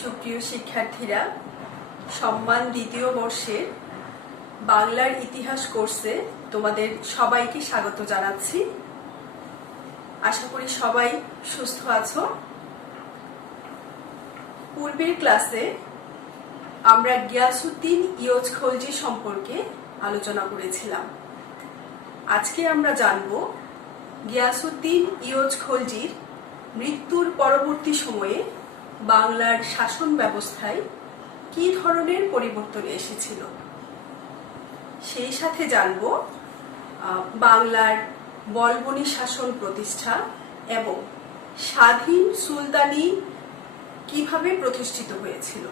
সুপ্রিয় শিক্ষার্থীরা, সম্মান দ্বিতীয় বর্ষের বাংলার ইতিহাস কোর্সে তোমাদের সবাইকে স্বাগত জানাচ্ছি। আশা করি সবাই সুস্থ আছো। পূর্বের ক্লাসে আমরা গিয়াসউদ্দিন ইয়জ খলজি সম্পর্কে আলোচনা করেছিলাম। আজকে আমরা জানব গিয়াসউদ্দিন ইয়জ খলজির মৃত্যুর পরবর্তী সময়ে বাংলার শাসন ব্যবস্থায় কি ধরনের পরিবর্তন এসেছিল। সেই সাথে জানব বাংলার বলবনী শাসন প্রতিষ্ঠা এবং স্বাধীন সুলতানি কিভাবে প্রতিষ্ঠিত হয়েছিল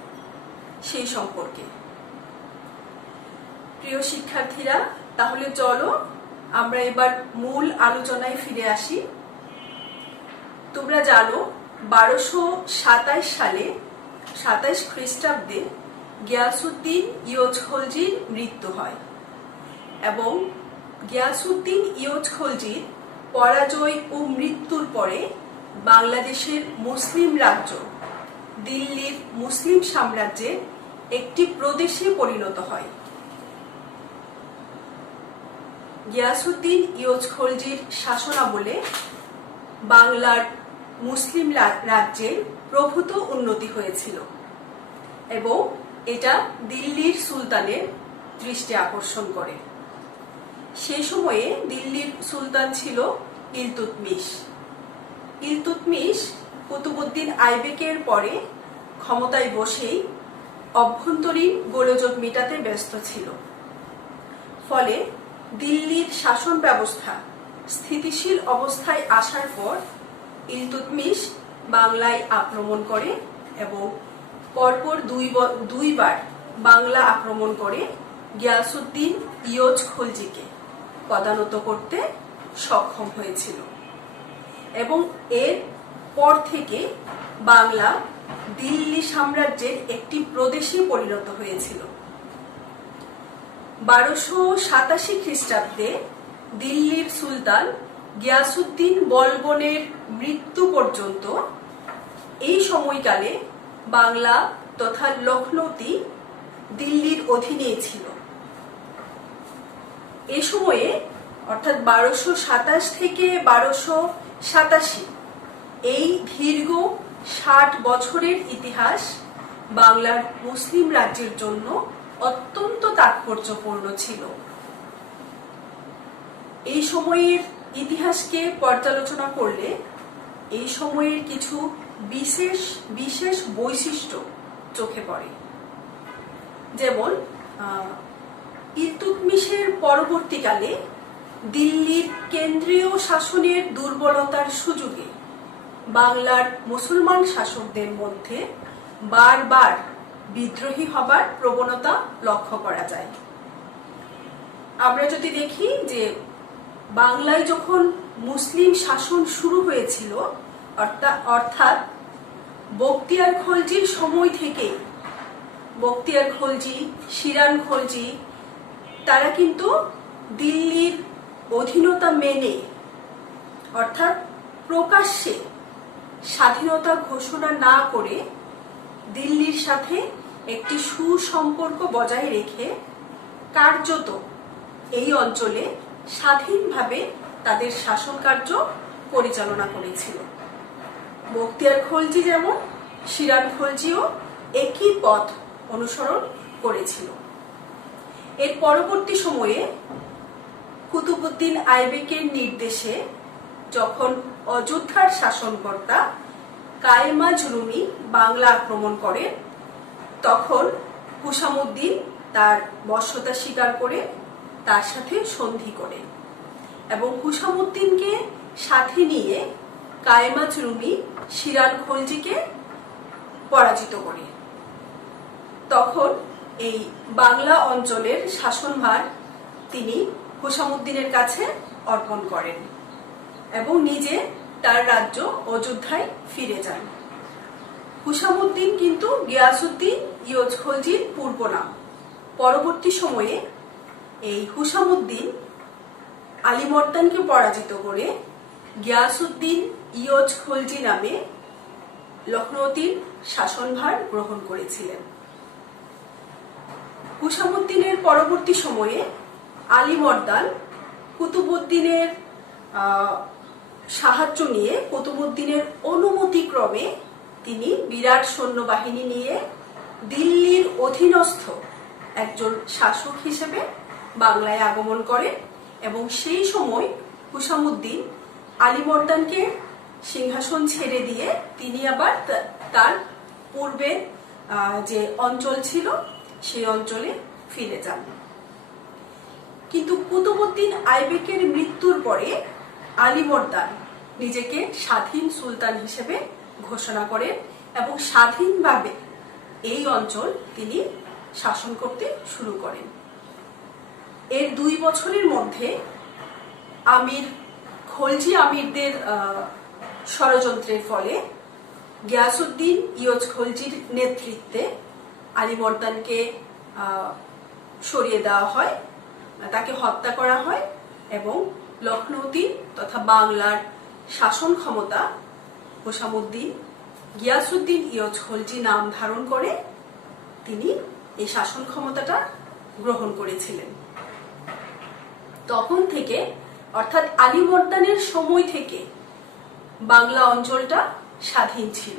সেই সম্পর্কে। প্রিয় শিক্ষার্থীরা, তাহলে চলো আমরা এবার মূল আলোচনায় ফিরে আসি। তোমরা জানো 1227 সালে 27 খ্রিস্টাব্দে গিয়াসউদ্দিন ইয়জ খলজির মৃত্যু হয় এবং গিয়াসউদ্দিন ইয়জ খলজির পরাজয় ও মৃত্যুর পরে বাংলাদেশের মুসলিম রাজ্য দিল্লির মুসলিম সাম্রাজ্যের একটি প্রদেশে পরিণত হয়। গিয়াসউদ্দিন ইয়জ খলজির শাসনামলে বাংলার মুসলিম রাজ্যের প্রভূত উন্নতি হয়েছিল এবং এটা দিল্লির সুলতানের দৃষ্টি আকর্ষণ করে। সেই সময়ে দিল্লির সুলতান ছিল ইলতুৎমিশ। ইলতুৎমিশ কুতুবউদ্দিন আইবেকের পরে ক্ষমতায় বসেই অভ্যন্তরীণ গোলযোগ মেটাতে ব্যস্ত ছিল। ফলে দিল্লির শাসন ব্যবস্থা স্থিতিশীল অবস্থায় আসার পর ইলতুৎমিশ বাংলায় আক্রমণ করে এবং পরপর দুইবার বাংলা আক্রমণ করে গিয়াসউদ্দিন ইয়জ খলজিকে পদানত করতে সক্ষম হয়েছিল এবং এর পর থেকে বাংলা দিল্লি সাম্রাজ্যের একটি প্রদেশে পরিণত হয়েছিল। 1287 খ্রিস্টাব্দে দিল্লির সুলতান গিয়াসউদ্দিন বলবনের মৃত্যু পর্যন্ত এই সময়কালে বাংলা তথা লখনৌতি দিল্লির অধীনে ছিল। এ সময়ে অর্থাৎ 1227 থেকে 1287 এই দীর্ঘ 60 বছরের ইতিহাস বাংলার মুসলিম রাজ্যের জন্য অত্যন্ত তাৎপর্যপূর্ণ ছিল। এই সময়ের ইতিহাসকে পর্যালোচনা করলে এই সময়ের কিছু বিশেষ বিশেষ বৈশিষ্ট্য চোখে পড়ে। যেমন ইলতুৎমিশের পরবর্তীকালে দিল্লির কেন্দ্রীয় শাসনের দুর্বলতার সুযোগে বাংলার মুসলমান শাসকদের মধ্যে বারবার বিদ্রোহী হবার প্রবণতা লক্ষ্য করা যায়। আমরা যদি দেখি যে বাংলায় যখন মুসলিম শাসন শুরু হয়েছিল অর্থাৎ বখতিয়ার খলজির সময় থেকে বখতিয়ার খলজি, শিরান খলজি তারা কিন্তু দিল্লির অধীনতা মেনে অর্থাৎ প্রকাশ্যে স্বাধীনতা ঘোষণা না করে দিল্লির সাথে একটি সুসম্পর্ক বজায় রেখে কার্যত এই অঞ্চলে স্বাধীনভাবে তাদের শাসন কার্য পরিচালনা করেছিল। বখতিয়ার খলজি যেমন, শিরান খলজিও একই পথ অনুসরণ করেছিল। এর পরবর্তী সময়ে কুতুবউদ্দিন আইবেকের নির্দেশে যখন অযোধ্যার শাসনকর্তা কায়েমাজ রুমি বাংলা আক্রমণ করেন, তখন হুসামউদ্দিন তার বশ্যতা স্বীকার করে তার সাথে সন্ধি করে এবং হুসামউদ্দিনকে সাথে নিয়ে কায়েমাজ রুমি শিরান খলজিকে পরাজিত করে। তখন এই বাংলা অঞ্চলের শাসনভার তিনি হুসামউদ্দিনের কাছে অর্পণ করেন এবং নিজে তার রাজ্য অযোধ্যায় ফিরে যান। হুসামউদ্দিন কিন্তু গিয়াসউদ্দিন ইয়জ খলজির পূর্ব নাম। পরবর্তী সময়ে এই হুসামউদ্দিন আলীবর্তানকে পরাজিত করে গিয়াসউদ্দিন ইয়জ খলজি নামে লখনৌতির শাসনভার গ্রহণ করেছিলেন। হুসামুদ্দিনের পরবর্তী সময়ে আলীবর্দান কুতুবউদ্দিনের সাহায্য নিয়ে, কুতুবউদ্দিনের অনুমতিক্রমে তিনি বিরাট সৈন্যবাহিনী নিয়ে দিল্লির অধীনস্থ একজন শাসক হিসেবে বাংলায় আগমন করেন এবং সেই সময় হুসামুদ্দিন আলীবর্দানকে সিংহাসন ছেড়ে দিয়ে তিনি আবার তার পূর্বে যে অঞ্চল ছিল সেই অঞ্চলে ফিরে যান। কিন্তু কুতুবউদ্দিন আইবেকের মৃত্যুর পরে আলীবর্দান নিজেকে স্বাধীন সুলতান হিসেবে ঘোষণা করেন এবং স্বাধীনভাবে এই অঞ্চল তিনি শাসন করতে শুরু করেন। এর 2 বছরের মধ্যে খলজি আমিরদের ষড়যন্ত্রের ফলে গিয়াসউদ্দিন ইয়জ খলজির নেতৃত্বে আলীবর্দানকে সরিয়ে দেওয়া হয়, তাকে হত্যা করা হয় এবং লখনৌতি তথা বাংলার শাসন ক্ষমতা হুসামুদ্দিন গিয়াসউদ্দিন ইয়জ খলজি নাম ধারণ করে তিনি এই শাসন ক্ষমতাটা গ্রহণ করেছিলেন। তখন থেকে অর্থাৎ আলীবর্দানের সময় থেকে বাংলা অঞ্চলটা স্বাধীন ছিল।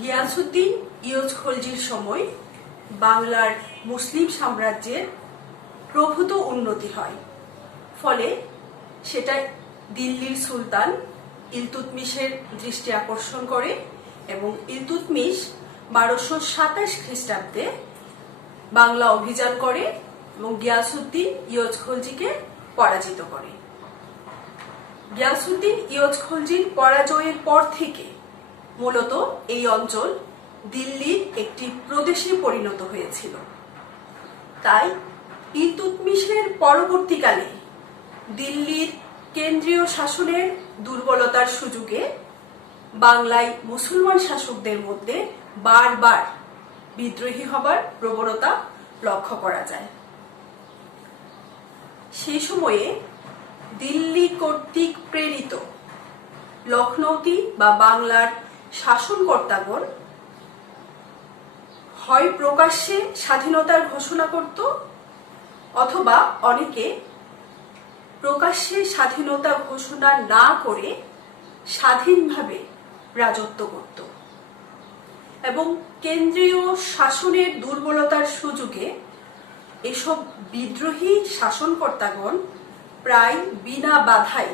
গিয়াসউদ্দিন ইয়জ খলজির সময় বাংলার মুসলিম সাম্রাজ্যের প্রভূত উন্নতি হয়, ফলে সেটা দিল্লির সুলতান ইলতুৎমিশের দৃষ্টি আকর্ষণ করে এবং ইলতুৎমিশ 1227 খ্রিস্টাব্দে বাংলা অভিযান করে এবং গিয়াসউদ্দিন ইয়জ খলজিকে পরাজিত করে। গিয়াসউদ্দিন ইয়জ খলজির পরাজয়ের পর থেকে মূলত এই অঞ্চল দিল্লির একটি প্রদেশে পরিণত হয়েছিল। তাই ইলতুৎমিশের পরবর্তীকালে দিল্লির কেন্দ্রীয় শাসনের দুর্বলতার সুযোগে বাংলায় মুসলমান শাসকদের মধ্যে বারবার বিদ্রোহী হবার প্রবণতা লক্ষ্য করা যায়। সেই সময়ে দিল্লি কর্তৃক প্রেরিত লখনৌতি বা বাংলার শাসনকর্তাগণ হয় প্রকাশ্যে স্বাধীনতার ঘোষণা করত অথবা অনেকে প্রকাশ্যে স্বাধীনতা ঘোষণা না করে স্বাধীনভাবে রাজত্ব করত এবং কেন্দ্রীয় শাসনের দুর্বলতার সুযোগে এসব বিদ্রোহী শাসনকর্তাগণ প্রায় বিনা বাধায়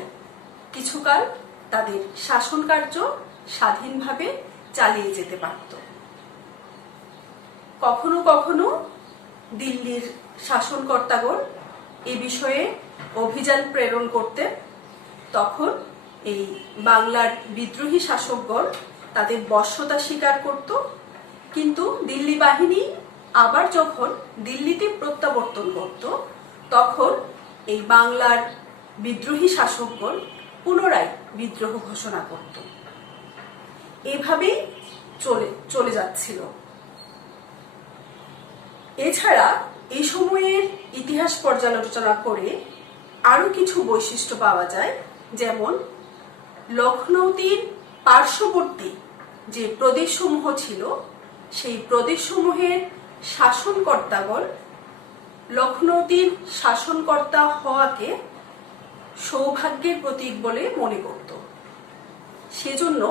কিছুকাল তাদের শাসন কার্য স্বাধীনভাবে চালিয়ে যেতে পারত। কখনো কখনো দিল্লির শাসনকর্তাগণ এ বিষয়ে অভিযান প্রেরণ করতেন, তখন এই বাংলার বিদ্রোহী শাসকগণ তাদের বশ্যতা স্বীকার করত, কিন্তু দিল্লি বাহিনী আবার যখন দিল্লিতে প্রত্যাবর্তন করত তখন এই বাংলার বিদ্রোহী শাসকগণ পুনরায় বিদ্রোহ ঘোষণা করত। এভাবেই চলে যাচ্ছিল। এছাড়া এই সময়ের ইতিহাস পর্যালোচনা করে আরো কিছু বৈশিষ্ট্য পাওয়া যায়, যেমন লখনৌতির পার্শ্ববর্তী যে প্রদেশসমূহ ছিল সেই প্রদেশসমূহের শাসনকর্তাগণ লখনৌতির শাসনকর্তা হওয়াকে সৌভাগ্যের প্রতীক বলে মনে করত। সেজন্য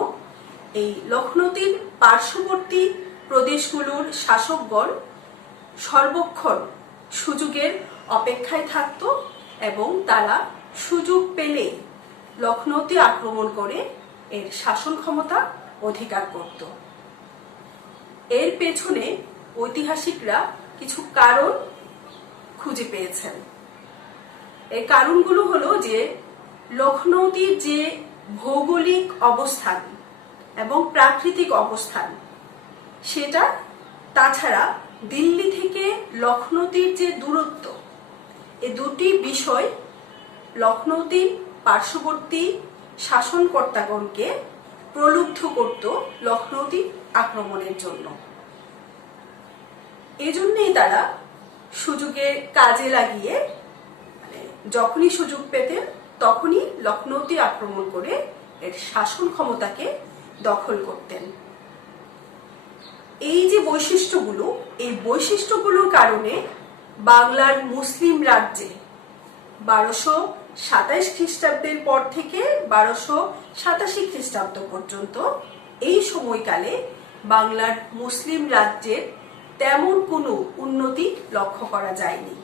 এই লখনৌতির পার্শ্ববর্তী প্রদেশগুলোর শাসকগণ সর্বক্ষণ সুযোগের অপেক্ষায় থাকত এবং তারা সুযোগ পেলে লখনৌতে আক্রমণ করে এর শাসন ক্ষমতা অধিকার করত। এর পেছনে ঐতিহাসিকরা কিছু কারণ খুঁজে পেয়েছেন। এই কারণগুলো হলো যে লখনৌতির যে ভৌগোলিক অবস্থান এবং প্রাকৃতিক অবস্থান সেটা, তাছাড়া দিল্লি থেকে লখনৌতির যে দূরত্ব, এই দুটি বিষয় লখনৌতির পার্শ্ববর্তী শাসনকর্তাগণকে প্রলুব্ধ করত লখনৌতি আক্রমণের জন্য। এজন্যই তারা সুযোগে কাজে লাগিয়ে যখনই সুযোগ পেতেন তখনই লখনৌতি আক্রমণ করে এর শাসন ক্ষমতাকে দখল করতেন। এই যে বৈশিষ্ট্যগুলো, এই বৈশিষ্ট্যগুলোর কারণে বাংলার মুসলিম রাজ্যে 1227 খ্রিস্টাব্দের পর থেকে 1287 খ্রিস্টাব্দ পর্যন্ত এই সময়কালে বাংলার মুসলিম রাজ্যের তেমন কোনো উন্নতি লক্ষ্য করা যায়নি।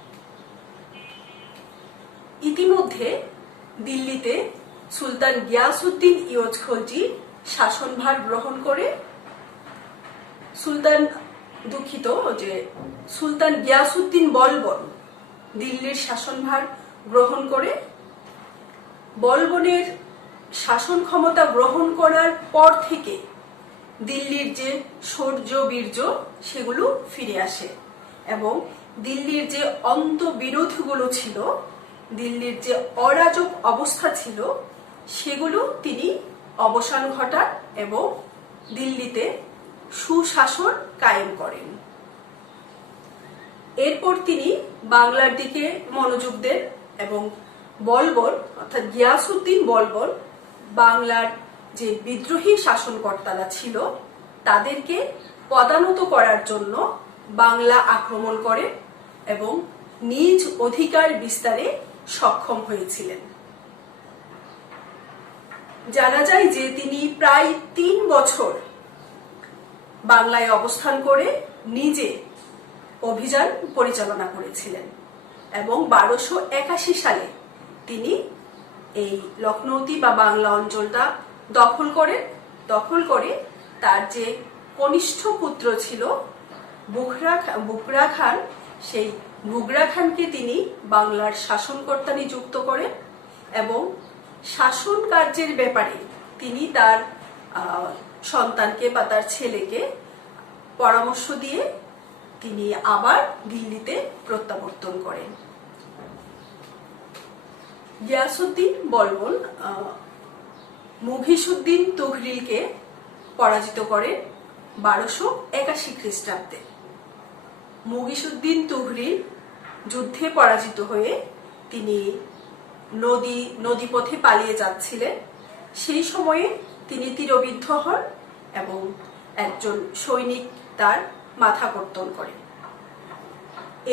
ইতিমধ্যে দিল্লিতে সুলতান গিয়াসউদ্দিন ইয়োজ খলজি শাসনভার গ্রহণ করে সুলতান গিয়াসউদ্দিন বলবন দিল্লির শাসনভার গ্রহণ করে বলবনের শাসন ক্ষমতা গ্রহণ করার পর থেকে দিল্লির যে শৌর্য বীর্য সেগুলো ফিরে আসে এবং দিল্লির যে অন্তবিরোধগুলো ছিল, দিল্লির যে অরাজক অবস্থা ছিল, সেগুলো তিনি অবসান ঘটান এবং দিল্লিতে সুশাসন কায়েম করেন। এরপর তিনি বাংলার দিকে মনোযোগ দেন এবং বলবন অর্থাৎ গিয়াসউদ্দিন বলবন বাংলার যে বিদ্রোহী শাসনকর্তারা ছিল তাদেরকে পদানত করার জন্য বাংলা আক্রমণ করেন এবং নিজ অধিকার বিস্তারে সক্ষম হয়েছিলেন। জানা যায় যে তিনি প্রায় 3 বছর বাংলায় অবস্থান করে নিজে অভিযান পরিচালনা করেছিলেন এবং 1281 সালে তিনি এই লখনৌতি বা বাংলা অঞ্চলটা দখল করে তার যে কনিষ্ঠ পুত্র ছিল বুগরা খান, সেই বুগরা খানকে তিনি বাংলার শাসনকর্তা নিযুক্ত করেন এবং শাসন কার্যের ব্যাপারে তিনি তার সন্তানকে বা তার ছেলেকে পরামর্শ দিয়ে তিনি আবার দিল্লিতে প্রত্যাবর্তন করেন। গিয়াসউদ্দিন বলবন মুঘিসউদ্দিন তুঘরিলকে পরাজিত করেন 1281 খ্রিস্টাব্দে। মুঘিসউদ্দিন তুঘরিল যুদ্ধে পরাজিত হয়ে তিনি নদীপথে পালিয়ে যাচ্ছিলেন। সেই সময়ে তিনি তীরবিদ্ধ হন এবং একজন সৈনিক তার মাথা কর্তন করে।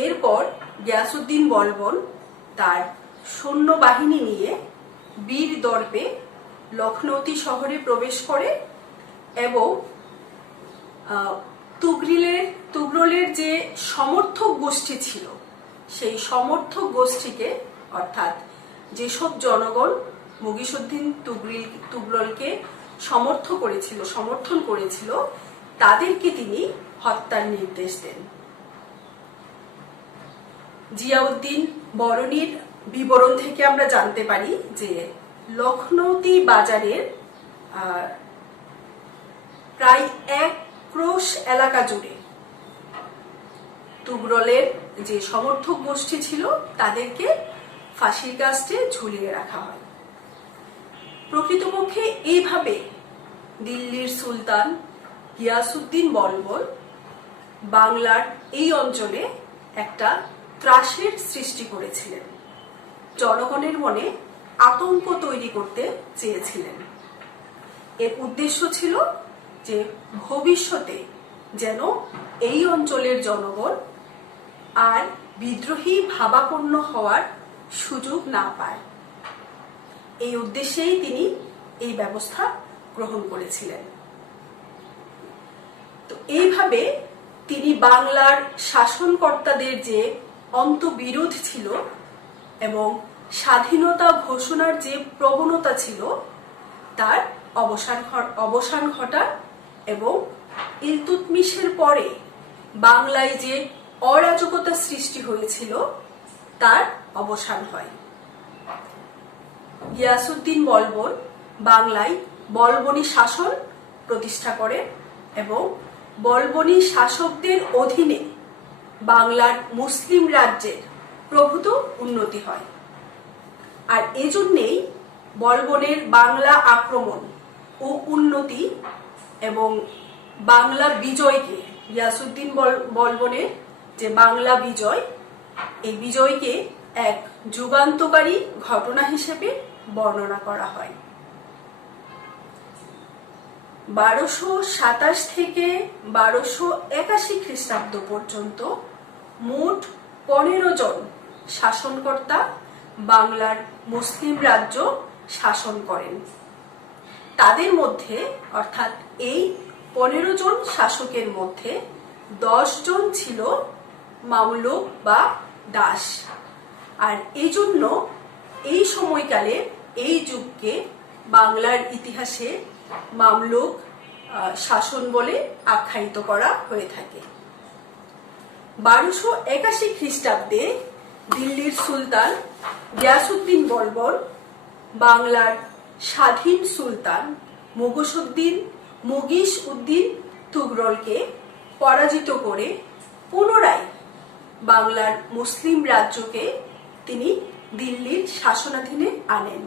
এরপর গিয়াসউদ্দিন বলবন তার সৈন্যবাহিনী নিয়ে বীর দর্পে লখনৌতি শহরে প্রবেশ করে এবং তুগরলের যে সমর্থক গোষ্ঠী ছিল সেই সমর্থক গোষ্ঠীকে অর্থাৎ যেসব জনগণ মুঘিসউদ্দিন তুগরলকে সমর্থন করেছিল তাদেরকে তিনি হত্যার নির্দেশ দেন। জিয়াউদ্দিন বরনির বিবরণ থেকে আমরা জানতে পারি যে লখনৌতি বাজারের প্রায় 1 ক্রোশ এলাকা জুড়ে তুগরলের যে সমর্থক গোষ্ঠী ছিল তাদেরকে ফাঁসির কাস্টে ঝুলিয়ে রাখা হয়। প্রকৃতপক্ষে এইভাবে দিল্লির সুলতান গিয়াসউদ্দিন বলবন বাংলার এই অঞ্চলে একটা ত্রাসের সৃষ্টি করেছিলেন, জনগণের মনে আতঙ্ক তৈরি করতে চেয়েছিলেন। এর উদ্দেশ্য ছিল যে ভবিষ্যতে যেন এই অঞ্চলের জনগণ আর বিদ্রোহী ভাবাপন্ন হওয়ার সুযোগ না পায়। এই উদ্দেশ্যেই তিনি এই ব্যবস্থা গ্রহণ করেছিলেন। তো এইভাবে তিনি বাংলার শাসনকর্তাদের যে অন্তবিরোধ ছিল এবং স্বাধীনতা ঘোষণার যে প্রবণতা ছিল তার অবসান ঘটান এবং ইলতুৎমিশের পরে বাংলায় যে অরাজকতা সৃষ্টি হয়েছিল তার অবসান হয়। গিয়াসউদ্দিন বলবন বাংলায় বলবনী শাসন প্রতিষ্ঠা করেন এবং বলবনী শাসকদের অধীনে বাংলার মুসলিম রাজ্যের প্রভূত উন্নতি হয়। আর এজন্যেই বলবনের বাংলা আক্রমণ ও উন্নতি এবং বাংলা বিজয়কে, গিয়াসউদ্দিন বলবনের যে বাংলা বিজয়, এই বিজয়কে এক যুগান্তকারী ঘটনা হিসেবে বর্ণনা করা হয়। 1227 থেকে 1281 খ্রিস্টাব্দ পর্যন্ত মোট 15 জন শাসনকর্তা বাংলার মুসলিম রাজ্য শাসন করেন। তাদের মধ্যে অর্থাৎ এই 15 জন শাসকের মধ্যে 10 জন ছিল মামলুক বা দাস। আর এই জন্য এই সময়কালে এই যুগকে বাংলার ইতিহাসে মামলুক শাসন বলে আখ্যায়িত করা হয়ে থাকে। 1281 খ্রিস্টাব্দে দিল্লির সুলতান গিয়াসউদ্দিন বলবন বাংলার স্বাধীন সুলতান মুগিস উদ্দিন তুগলককে পরাজিত করে পুনরায় বাংলার মুসলিম রাজ্যকে তিনি দিল্লির শাসনাধীনে আনেন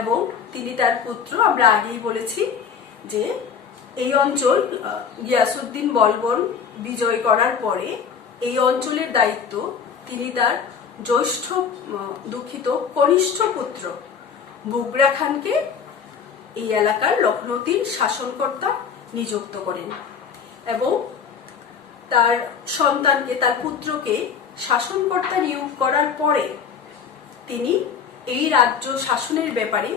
এবং তিনি তার পুত্র, আমরা আগেই বলেছি যে এই অঞ্চল গিয়াসউদ্দিন বলবন বিজয় করার পরে এই অঞ্চলের দায়িত্ব তিনি তার কনিষ্ঠ পুত্র বুগরা খানকে এই এলাকার লখনৌতির শাসনকর্তা নিযুক্ত করেন এবং তার সন্তানকে, তার পুত্রকে শাসনকর্তা নিয়োগ করার পরে তিনি এই রাজ্য শাসনের ব্যাপারে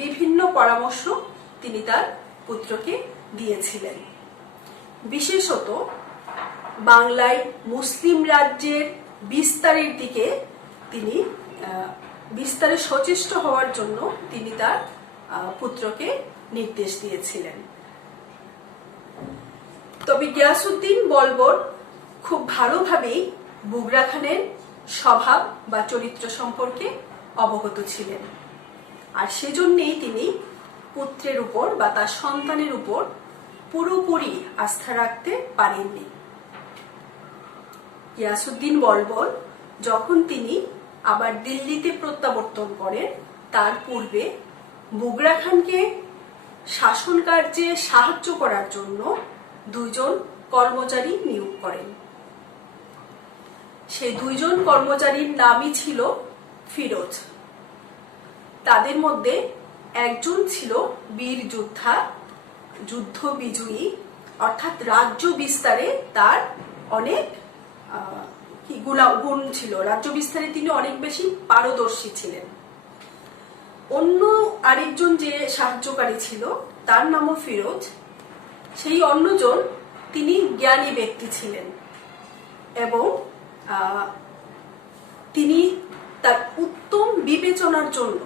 বিভিন্ন পরামর্শ তিনি তার পুত্রকে দিয়েছিলেন। বিশেষত বাংলায় মুসলিম রাজ্যের বিস্তারের দিকে তিনি বিস্তারে সচেষ্ট হওয়ার জন্য তিনি তার পুত্রকে নির্দেশ দিয়েছিলেন। তবে গিয়াসউদ্দিন বলবন খুব ভালোভাবেই বুগরা খানের স্বভাব বা চরিত্র সম্পর্কে অবগত ছিলেন, আর সেজন্যই তিনি পুত্রের উপর বা তার সন্তানের উপর পুরোপুরি আস্থা রাখতে পারেননি। গিয়াসউদ্দিন বলবন যখন তিনি আবার দিল্লিতে প্রত্যাবর্তন করেন তার পূর্বে বুগরা খানকে শাসন কার্যে সাহায্য করার জন্য 2 জন কর্মচারী নিয়োগ করেন। সেই 2 জন কর্মচারীর নামই ছিল ফিরোজ। তাদের মধ্যে একজন ছিল বীর যোদ্ধা, যুদ্ধ বিজয়ী, অর্থাৎ রাজ্য বিস্তারে তার অনেক গুণ ছিল, রাজ্য বিস্তারে তিনি অনেক বেশি পারদর্শী ছিলেন। অন্য আরেকজন যে সাহায্যকারী ছিল তার নামও ফিরোজ। সেই অন্যজন তিনি জ্ঞানী ব্যক্তি ছিলেন এবং তিনি তার উত্তম বিবেচনার জন্য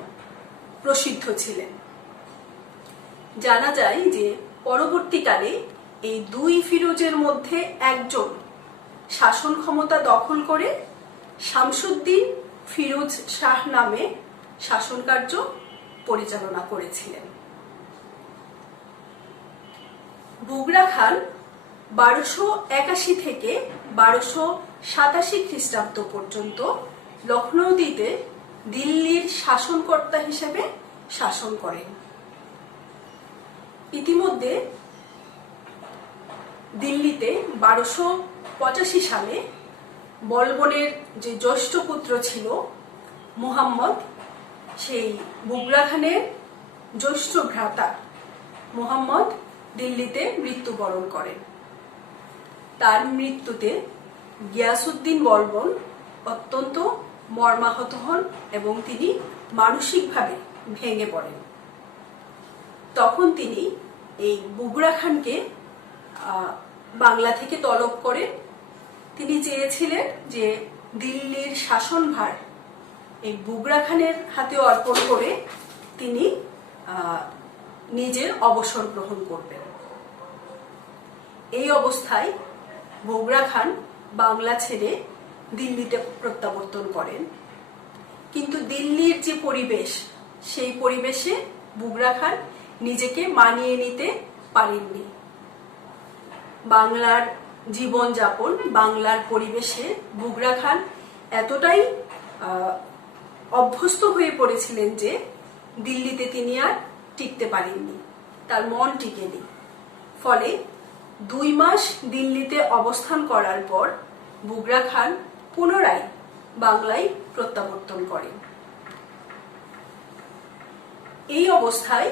প্রসিদ্ধ ছিলেন। জানা যায় যে পরবর্তীকালে এই 2 ফিরোজের মধ্যে একজন শাসন ক্ষমতা দখল করে শামসুদ্দিন ফিরোজ শাহ নামে শাসন কার্য পরিচালনা করেছিলেন। বুগরা খান 1281 থেকে 1287 খ্রিস্টাব্দ পর্যন্ত লখনৌতিতে দিল্লির শাসনকর্তা হিসেবে শাসন করেন। ইতিমধ্যে দিল্লিতে 1285 সালে বলবনের যে জ্যেষ্ঠ পুত্র ছিল মুহাম্মদ, সেই বুগরা খানের জ্যেষ্ঠ ভ্রাতা মুহাম্মদ দিল্লিতে মৃত্যুবরণ করেন। তার মৃত্যুতে গিয়াসউদ্দিন বলবন অত্যন্ত মর্মাহত হন এবং তিনি মানসিকভাবে ভেঙে পড়েন। তখন তিনি এই বুগরা খানকে বাংলা থেকে তলব করেন। তিনি চেয়েছিলেন যে দিল্লির শাসনভার এই বুগরা খানের হাতে অর্পণ করে তিনি নিজের অবসর গ্রহণ করবেন। এই অবস্থায় বুগরা খান বাংলা ছেড়ে দিল্লিতে প্রত্যাবর্তন করেন, কিন্তু দিল্লির যে পরিবেশ, সেই পরিবেশে বুগরা খান নিজেকে মানিয়ে নিতে পারেননি। বাংলার জীবনযাপন, বাংলার পরিবেশে বুগরা খান এতটাই অভ্যস্ত হয়ে পড়েছিলেন যে দিল্লিতে তিনি আর টিকতে পারেননি, তার মন টিকেনি। ফলে 2 মাস দিল্লিতে অবস্থান করার পর বুগরা খান পুনরায় বাংলায় প্রত্যাবর্তন করেন। এই অবস্থায়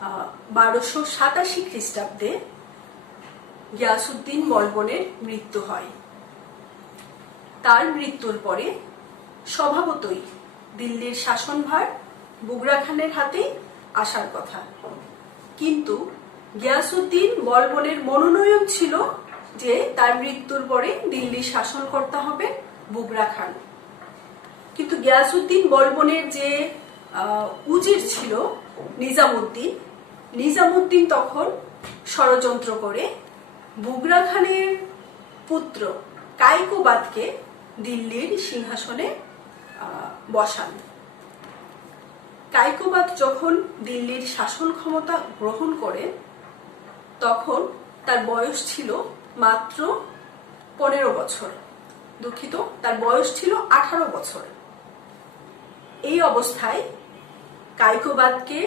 1287 খ্রিস্টাব্দে গিয়াসউদ্দিন বলবনের মৃত্যু হয়। তার মৃত্যুর পরে স্বভাবতই দিল্লির শাসনভার বুগরা খানের হাতেই আসার কথা, কিন্তু গিয়াসউদ্দিন বলবনের মনোনয়ন ছিল যে তার মৃত্যুর পরে দিল্লি শাসন করতে হবে বুগরা খান। কিন্তু গিয়াসউদ্দিন বলবনের যে উজির ছিল নিজামুদ্দিন তখন ষড়যন্ত্র করে বুগরা খানের পুত্র কাইকোবাদকে দিল্লির সিংহাসনে বসান। কাইকোবাদ যখন দিল্লির শাসন ক্ষমতা গ্রহণ করেন তখন তার বয়স ছিল মাত্র 15 বছর, দুঃখিত, তার বয়স ছিল 18 বছর। এই অবস্থায় কাইকোবাদকে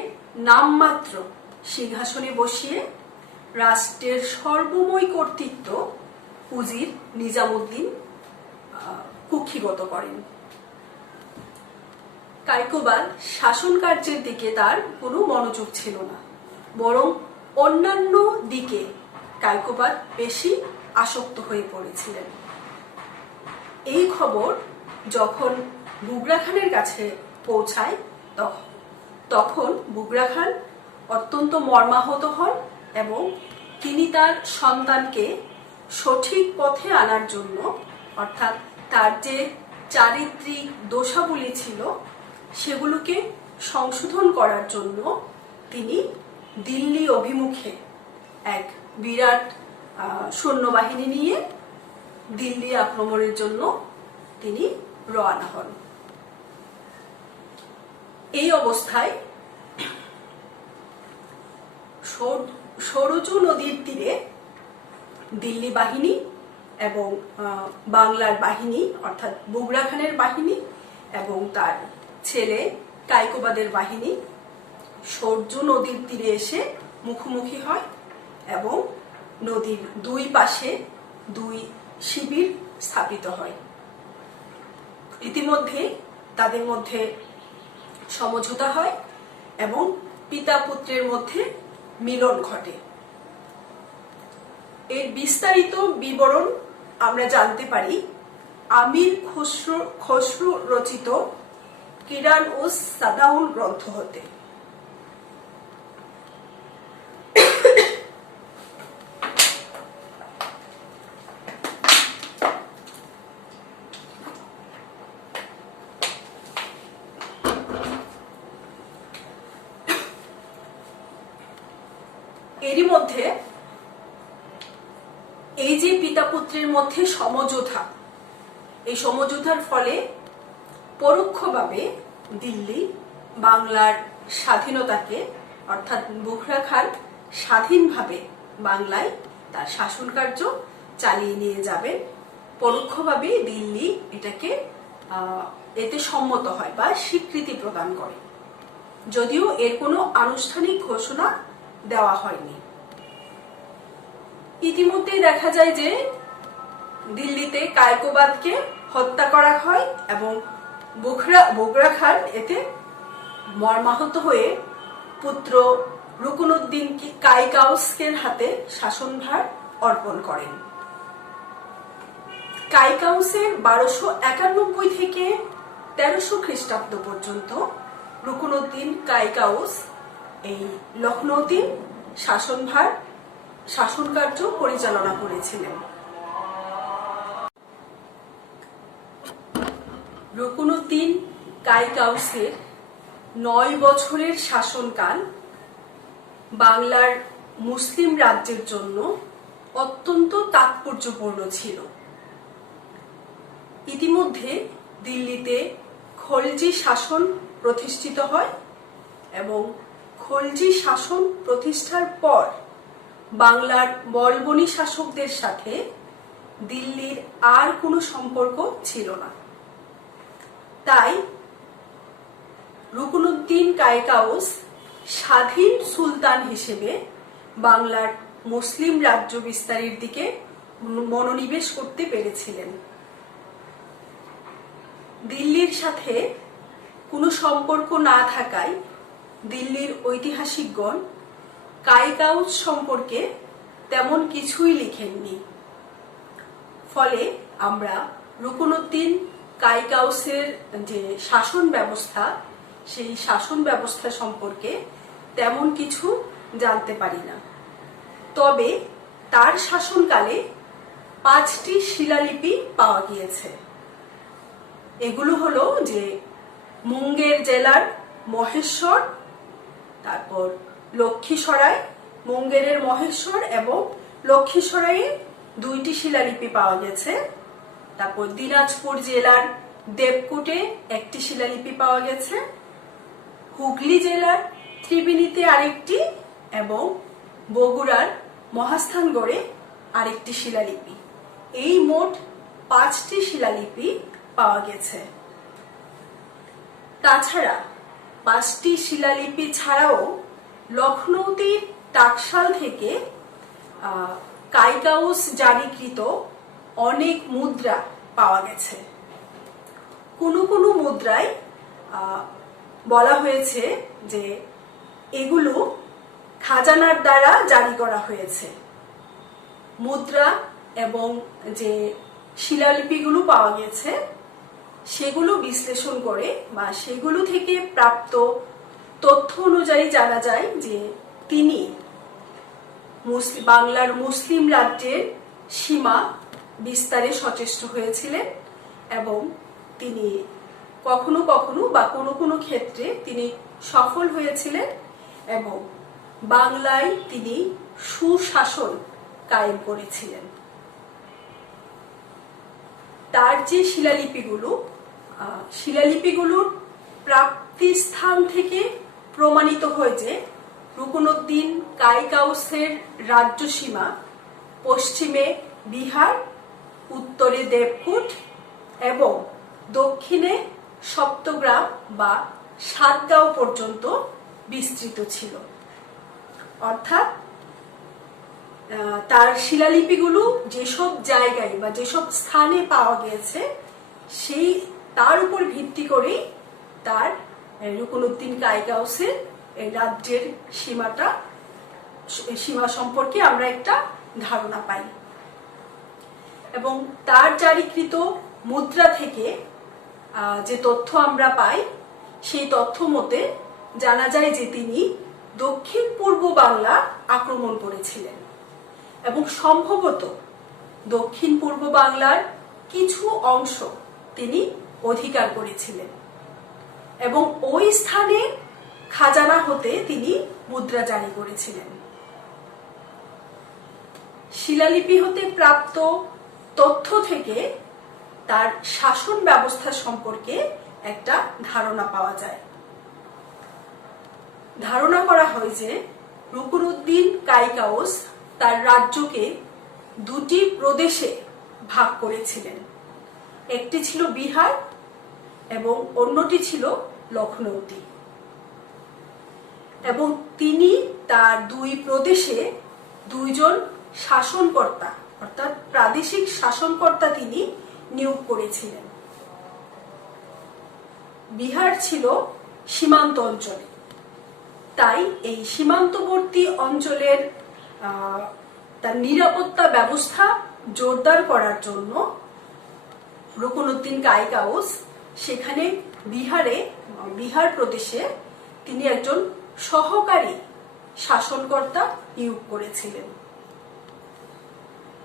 নামমাত্র সিংহাসনে বসিয়ে রাষ্ট্রের সর্বময় কর্তৃত্ব উজির নিজামুদ্দিন কুক্ষিগত করেন। কাইকোবাদ শাসন কার্যের দিকে তার কোনো মনোযোগ ছিল না, বরং অন্যান্য দিকে কাইকোবাদ বেশি আসক্ত হয়ে পড়েছিলেন। এই খবর যখন বুগরা খানের কাছে পৌঁছায় তখন বুগরা খান অত্যন্ত মর্মাহত হন এবং তিনি তার সন্তানকে সঠিক পথে আনার জন্য, অর্থাৎ তার যে চারিত্রিক দোষাবলী ছিল সেগুলোকে সংশোধন করার জন্য তিনি দিল্লি অভিমুখে এক বিরাট সৈন্যবাহিনী নিয়ে দিল্লি আক্রমণের জন্য তিনি রওনা হন। এই অবস্থায় সরজু নদীর তীরে দিল্লি বাহিনী এবং বাংলার বাহিনী অর্থাৎ বুগরা খানের বাহিনী এবং তার ছেলে কাইকোবাদের বাহিনী সরজু নদীর তীরে এসে মুখোমুখি হয় এবং নদীর দুই পাশে দুই শিবির স্থাপিত হয়। ইতিমধ্যে তাদের মধ্যে সমঝোতা হয় এবং পিতা পুত্রের মধ্যে মিলন ঘটে। এর বিস্তারিত বিবরণ আমরা জানতে পারি আমির খসরু রচিত কিরান উস সাদাউল গ্রন্থ হতে। এরই মধ্যে এই যে পিতা পুত্রের মধ্যে সমঝোতা, এই সমঝোতার ফলে পরোক্ষভাবে দিল্লি বাংলার স্বাধীনতাকে, অর্থাৎ বুগরা খান স্বাধীনভাবে বাংলায় তার শাসন কার্য চালিয়ে নিয়ে যাবেন। পরোক্ষভাবে দিল্লি এতে সম্মত হয় বা স্বীকৃতি প্রদান করে, যদিও এর কোনো আনুষ্ঠানিক ঘোষণা দেওয়া হয়নি। ইতিমধ্যেই দেখা যায় যে দিল্লিতে কাইকোবাদকে হত্যা করা হয় এবং বুগরা খান এতে মর্মাহত হয়ে পুত্র রুকনুদ্দিন কাইকাউসের হাতে শাসনভার অর্পণ করেন। কাইকাউসের 1291 থেকে 1300 খ্রিস্টাব্দ পর্যন্ত রুকনুদ্দিন কাইকাউস এই লখনৌতে শাসন কার্য পরিচালনা করেছিলেন। রুকনুদ্দিন কাইকাউসের 9 বছরের শাসনকাল বাংলার মুসলিম রাজ্যের জন্য অত্যন্ত তাৎপর্যপূর্ণ ছিল। ইতিমধ্যে দিল্লিতে খলজি শাসন প্রতিষ্ঠিত হয় এবং খলজি শাসন প্রতিষ্ঠার পর বাংলার বলবনী শাসকদের সাথে দিল্লির আর কোনো সম্পর্ক ছিল না। তাই রুকনুদ্দিন কাইকাউস স্বাধীন সুলতান হিসেবে বাংলার মুসলিম রাজ্য বিস্তারের দিকে মনোনিবেশ করতে পেরেছিলেন। দিল্লির সাথে কোনো সম্পর্ক না থাকায় দিল্লির ঐতিহাসিকগণ কাইকাউস সম্পর্কে তেমন কিছুই লিখেননি। ফলে আমরা রুকনুদ্দিন কাইকাউসের যে শাসন ব্যবস্থা, সেই শাসন ব্যবস্থা সম্পর্কে তেমন কিছু জানতে পারি না। তবে তার শাসনকালে 5টি শিলালিপি পাওয়া গিয়েছে। এগুলো হলো যে মুঙ্গের জেলার মহেশ্বর, তারপর লক্ষ্মীসরাই, মুঙ্গেরের মহেশ্বর এবং লক্ষ্মীসরাইয়ে 2টি শিলালিপি পাওয়া গেছে। তারপর দিনাজপুর জেলার দেবকুটে 1টি শিলালিপি পাওয়া গেছে, হুগলি জেলার ত্রিবেণীতে আরেকটি এবং বগুড়ার মহাস্থানগড়ে আরেকটি শিলালিপি। এই মোট 5টি শিলালিপি পাওয়া গেছে। তাছাড়া 5টি শিলালিপি ছাড়াও লখনৌতির টাকশাল থেকে কাইকাউস জারিকৃত অনেক মুদ্রা পাওয়া গেছে। কোনো কোনো মুদ্রায় বলা হয়েছে যে এগুলো খাজানার দ্বারা জারি করা হয়েছে। মুদ্রা এবং যে শিলালিপিগুলো পাওয়া গেছে সেগুলো বিশ্লেষণ করে বা সেগুলো থেকে প্রাপ্ত তথ্য অনুযায়ী জানা যায় যে তিনি বাংলার মুসলিম রাজ্যের সীমা বিস্তারে সচেষ্ট হয়েছিলেন এবং তিনি কখনো কখনো বা কোনো কোনো ক্ষেত্রে তিনি সফল হয়েছিলেন এবং বাংলায় তিনি সুশাসন কায়েম করেছিলেন। তার যে শিলালিপিগুলোর প্রাপ্তি স্থান থেকে প্রমাণিত হয় যে রুকনুদ্দিন কাইকাউসের রাজ্য সীমা পশ্চিমে বিহার, উত্তরে দেবকুট এবং দক্ষিণে সপ্তগ্রাম বা সাতগাঁও পর্যন্ত বিস্তৃত ছিল। অর্থাৎ তার শিলালিপিগুলো যেসব জায়গায় বা যেসব স্থানে পাওয়া গিয়েছে সেই তার উপর ভিত্তি করে তার রুকনুদ্দিন কাইকাউসের রাজ্যের সীমা সম্পর্কে আমরা একটা ধারণা পাই। এবং তার জারিকৃত মুদ্রা থেকে যে তথ্য আমরা পাই সেই তথ্য মতে জানা যায় যে তিনি দক্ষিণ পূর্ব বাংলা আক্রমণ করেছিলেন এবং সম্ভবত দক্ষিণ পূর্ব বাংলার কিছু অংশ তিনি অধিকার করেছিলেন এবং ওই স্থানে খাজানা হতে তিনি মুদ্রা জারি করেছিলেন। শিলালিপি হতে প্রাপ্ত তথ্য থেকে তার শাসন ব্যবস্থা সম্পর্কে একটা ধারণা পাওয়া যায়। ধারণা করা হয় যে রুকনুদ্দিন কাইকাউস তার রাজ্যকে 2টি প্রদেশে ভাগ করেছিলেন। একটি ছিল বিহার এবং অন্যটি ছিল লখনৌতি এবং তিনি তার 2 প্রদেশে 2 জন শাসনকর্তা অর্থাৎ প্রাদেশিক শাসনকর্তা তিনি নিয়োগ করেছিলেন। বিহার ছিল সীমান্ত অঞ্চলে, তাই এই সীমান্তবর্তী অঞ্চলের তার নিরাপত্তা ব্যবস্থা জোরদার করার জন্য রুকনুদ্দিন কাইকাউস সেখানে বিহার প্রদেশে তিনি একজন সহকারী শাসনকর্তা নিয়োগ করেছিলেন।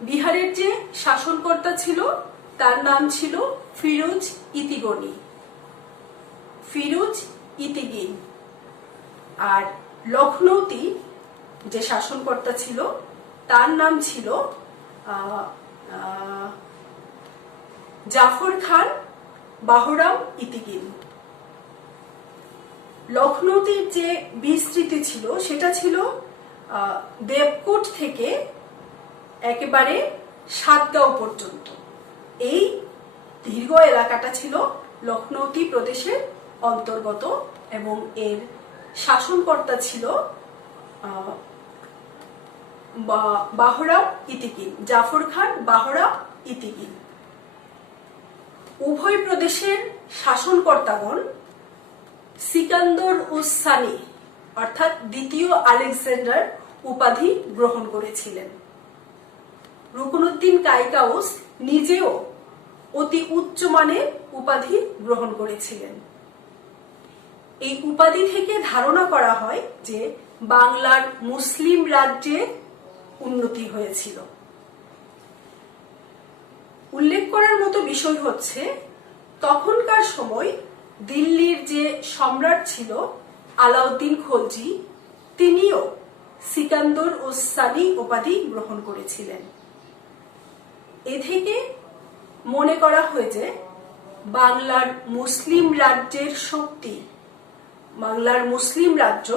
বিহারের যে শাসনকর্তা ছিল তার নাম ছিল ফিরোজ ইতিগিন। আর লখনৌতি যে শাসনকর্তা ছিল তার নাম ছিল জাফর খান বাহরাম ইতিগিন। লখনৌতির যে বিস্তৃতি ছিল সেটা ছিল দেবকুট থেকে একেবারে সাতগাঁও পর্যন্ত। এই দীর্ঘ এলাকাটা ছিল লখনৌতি প্রদেশের অন্তর্গত এবং এর শাসনকর্তা ছিল বাহরাম ইতিগিন, জাফর খান বাহরাম ইতিগিন। উভয় প্রদেশের শাসনকর্তাগণ সিকান্দর উস সানি অর্থাৎ দ্বিতীয় আলেকজান্ডার উপাধি গ্রহণ করেছিলেন। রুকনুদ্দিন কাইকাউস নিজেও অতি উচ্চমানের উপাধি গ্রহণ করেছিলেন। এই উপাধি থেকে ধারণা করা হয় যে বাংলার মুসলিম রাজ্যের উন্নতি হয়েছিল। উল্লেখ করার মতো বিষয় হচ্ছে, তখনকার সময় দিল্লির যে সম্রাট ছিল আলাউদ্দিন খলজি, তিনিও সিকান্দর ও সানি উপাধি গ্রহণ করেছিলেন। এ থেকে মনে করা হয় যে বাংলার মুসলিম রাজ্যের শক্তি, বাংলার মুসলিম রাজ্য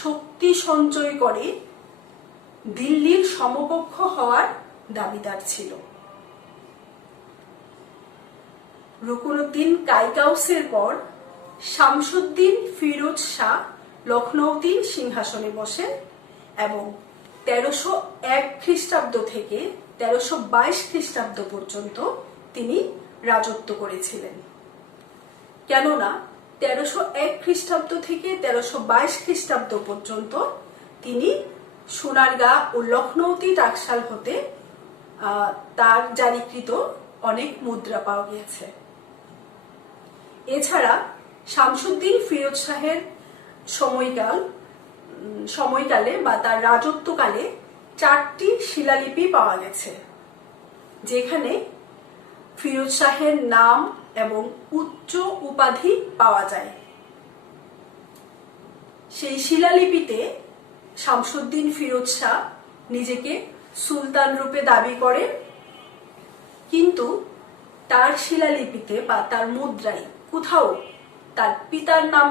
শক্তি সঞ্চয় করে দিল্লির সমকক্ষ হওয়ার দাবিদার ছিল। রুকনুদ্দিন কাইকাউসের পর শামসুদ্দিন ফিরোজ শাহ লখনৌতির সিংহাসনে বসেন এবং 1301 খ্রিস্টাব্দ থেকে 1322 খ্রিস্টাব্দ পর্যন্ত তিনি রাজত্ব করেছিলেন। কেননা 1301 খ্রিস্টাব্দ থেকে 1322 খ্রিস্টাব্দ পর্যন্ত তিনি সোনারগাঁ ও লখনৌতি টাকশাল হতে তার জারিকৃত অনেক মুদ্রা পাওয়া গিয়েছে। এছাড়া শামসুদ্দিন ফিরোজ শাহের সময়কালে বা তার রাজত্বকালে 4টি শিলালিপি পাওয়া গেছে, যেখানে ফিরোজ শাহের নাম এবং উচ্চ উপাধি পাওয়া যায়। সেই শিলালিপিতে শামসুদ্দিন ফিরোজ শাহ নিজেকে সুলতান রূপে দাবি করেন, কিন্তু তার শিলালিপিতে বা তার মুদ্রায় কোথাও তার পিতার নাম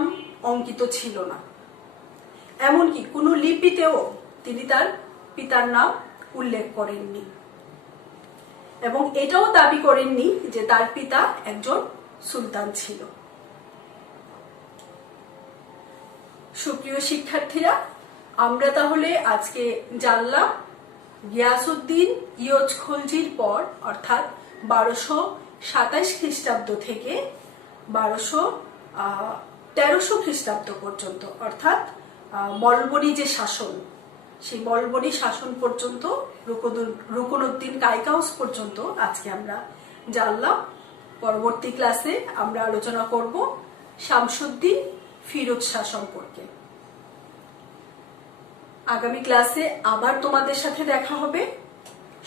অঙ্কিত ছিল না। এমনকি কোনো লিপিতেও তিনি তার পিতার নাম উল্লেখ করেননি এবং এটাও দাবি করেননি যে তার পিতা একজন সুলতান ছিল। সুপ্রিয় শিক্ষার্থীরা, আমরা তাহলে আজকে জানলাম গিয়াসউদ্দিন ইয়জ খলজির পর অর্থাৎ 1227 খ্রিস্টাব্দ থেকে 1300 খ্রিস্টাব্দ পর্যন্ত, অর্থাৎ বলবনি যে শাসন, সেই বলবনি শাসন পর্যন্ত, রুকনুদ্দিন কাইকাউস পর্যন্ত আজকে আমরা জানলাম। পরবর্তী ক্লাসে আমরা আলোচনা করব শামসুদ্দিন ফিরোজ শাহ সম্পর্কে। আগামী ক্লাসে আবার তোমাদের সাথে দেখা হবে।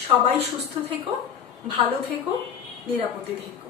সবাই সুস্থ থেকো, ভালো থেকো, নিরাপদে থেকো।